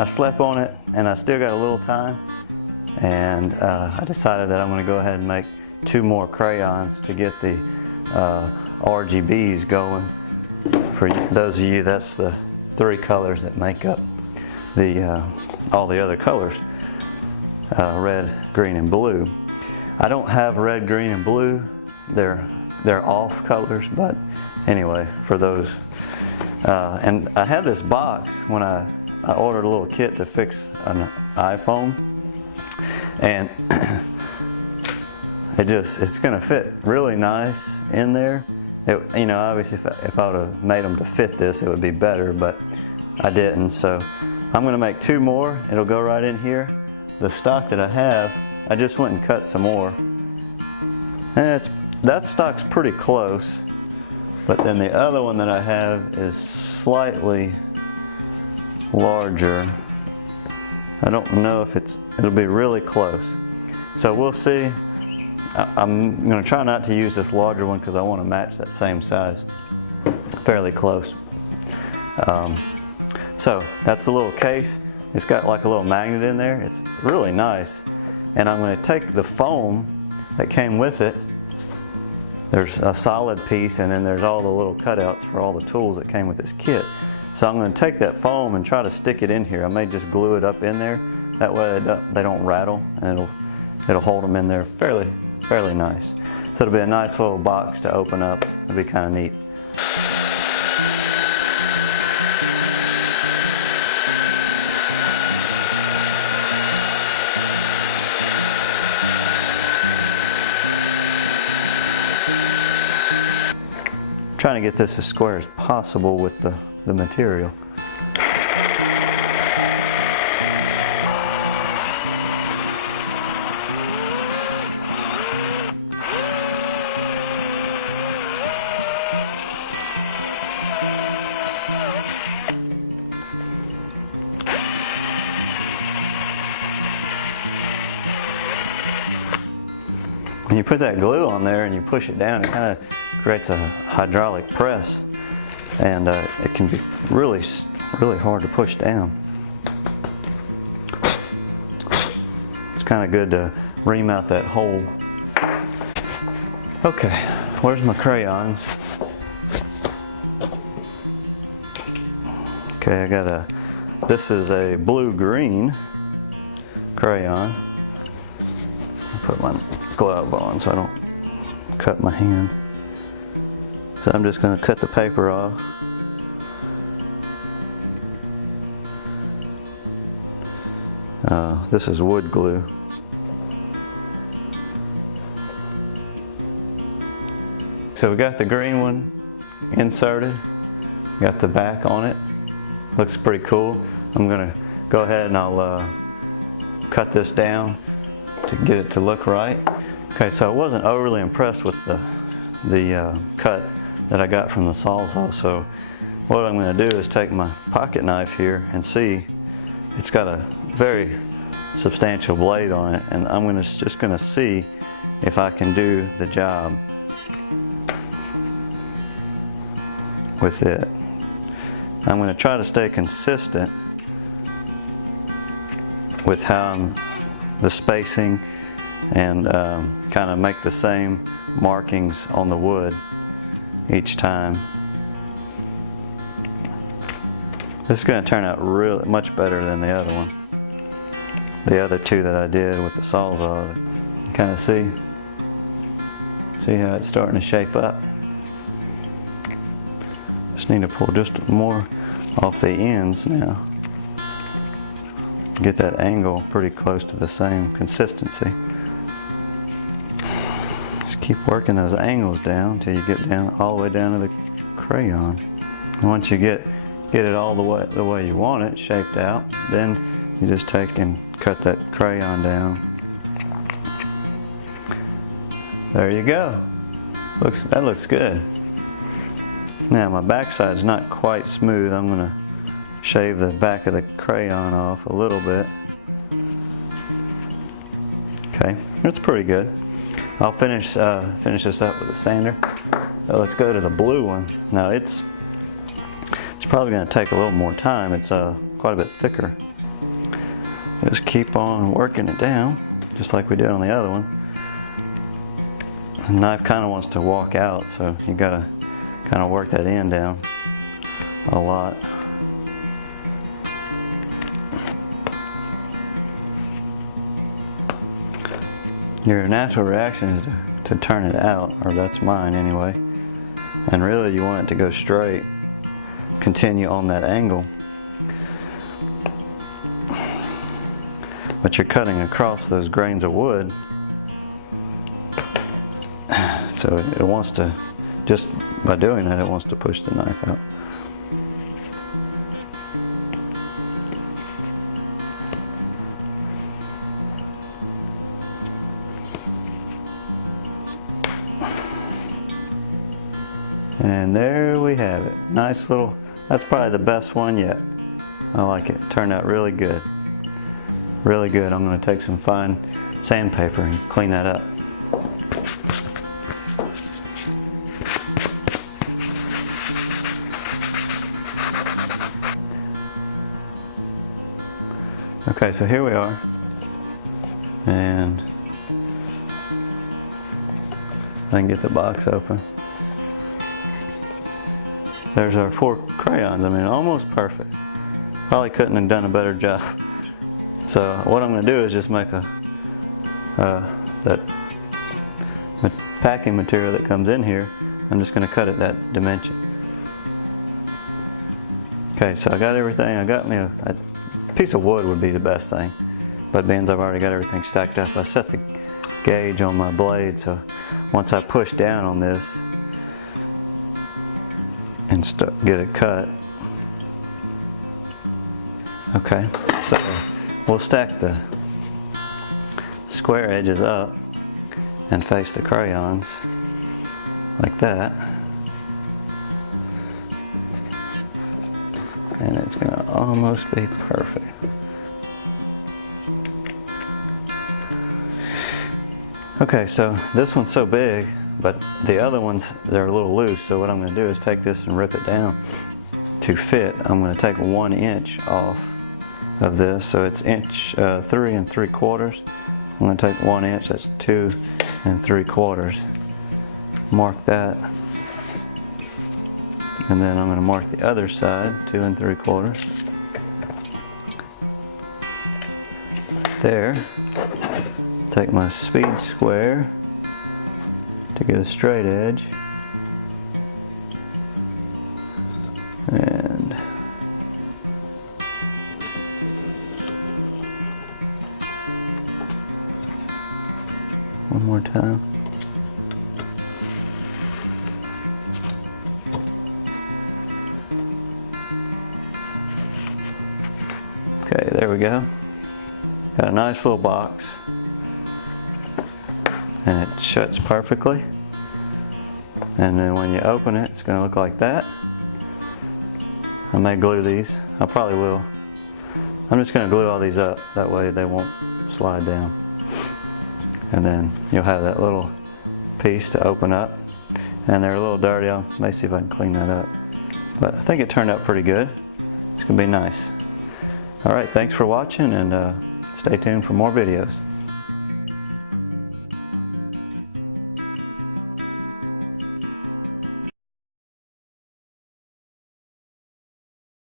I slept on it and I still got a little time, and I decided that I'm going to go ahead and make 2 more crayons to get the RGBs going. For those of you, that's the 3 colors that make up the all the other colors, red, green, and blue. I don't have red, green, and blue. They're off colors, but anyway, for those. And I had this box when I ordered a little kit to fix an iPhone, and it's going to fit really nice in there. You know, obviously if I would have made them to fit this, it would be better, but I didn't. So I'm going to make 2 more. It'll go right in here. The stock that I have, I just went and cut some more. And that stock's pretty close, but then the other one that I have is slightly larger. I don't know if it'll be really close. So we'll see. I'm going to try not to use this larger one because I want to match that same size. Fairly close. So that's a little case. It's got like a little magnet in there. It's really nice. And I'm going to take the foam that came with it. There's a solid piece, and then there's all the little cutouts for all the tools that came with this kit. So I'm going to take that foam and try to stick it in here. I may just glue it up in there. That way they don't rattle, and it'll hold them in there fairly nice. So it'll be a nice little box to open up. It'll be kind of neat. Trying to get this as square as possible with the material. When you put that glue on there and you push it down, it kind of creates a hydraulic press, and it can be really hard to push down. It's kind of good to ream out that hole. Okay, where's my crayons? Okay, I got this is a blue-green crayon. I'll put my glove on so I don't cut my hand. So I'm just going to cut the paper off. This is wood glue. So we got the green one inserted. Got the back on it. Looks pretty cool. I'm going to go ahead and I'll cut this down to get it to look right. Okay, so I wasn't overly impressed with the cut that I got from the Sawzall. So what I'm going to do is take my pocket knife here and see. It's got a very substantial blade on it, and I'm just going to see if I can do the job with it. I'm going to try to stay consistent with how the spacing, and kind of make the same markings on the wood each time. This is going to turn out really much better than the other one. The other 2 that I did with the Sawzall. Kind of see how it's starting to shape up. Just need to pull just more off the ends now. Get that angle pretty close to the same consistency. Just keep working those angles down until you get down all the way down to the crayon. And once you get it all the way you want it shaped out, then you just take and cut that crayon down. There you go. That looks good. Now my backside is not quite smooth. I'm going to shave the back of the crayon off a little bit. Okay, that's pretty good. I'll finish this up with a sander. Let's go to the blue one. Now it's probably going to take a little more time. It's quite a bit thicker. just keep on working it down, just like we did on the other one. The knife kind of wants to walk out, so you gotta kind of work that end down a lot. Your natural reaction is to turn it out, or that's mine anyway. And really you want it to go straight, continue on that angle. But you're cutting across those grains of wood, so it wants to, just by doing that, it wants to push the knife out. And there we have it. Nice little, that's probably the best one yet. I like it. Turned out really good. Really good. I'm going to take some fine sandpaper and clean that up. Okay, so here we are. And I can get the box open. There's our 4 crayons. I mean, almost perfect. Probably couldn't have done a better job. So what I'm going to do is just make that packing material that comes in here. I'm just going to cut it that dimension. Okay, so I got everything. I got me a piece of wood would be the best thing, but being I've already got everything stacked up, I set the gauge on my blade, so once I push down on this and get it cut. Okay, so we'll stack the square edges up and face the crayons like that. And it's going to almost be perfect. Okay, so this one's so big, but the other ones, they're a little loose, so what I'm going to do is take this and rip it down to fit. I'm going to take 1 inch off of this, so it's 3 3/4. I'm going to take 1 inch, that's 2 3/4. Mark that. And then I'm going to mark the other side, 2 3/4. There. Take my speed square to get a straight edge. And one more time. Okay, there we go. Got a nice little box. And it shuts perfectly. And then when you open it, it's going to look like that. I may glue these. I probably will. I'm just going to glue all these up. That way they won't slide down. And then you'll have that little piece to open up. And they're a little dirty. I may see if I can clean that up. But I think it turned out pretty good. It's going to be nice. Alright, thanks for watching, and stay tuned for more videos.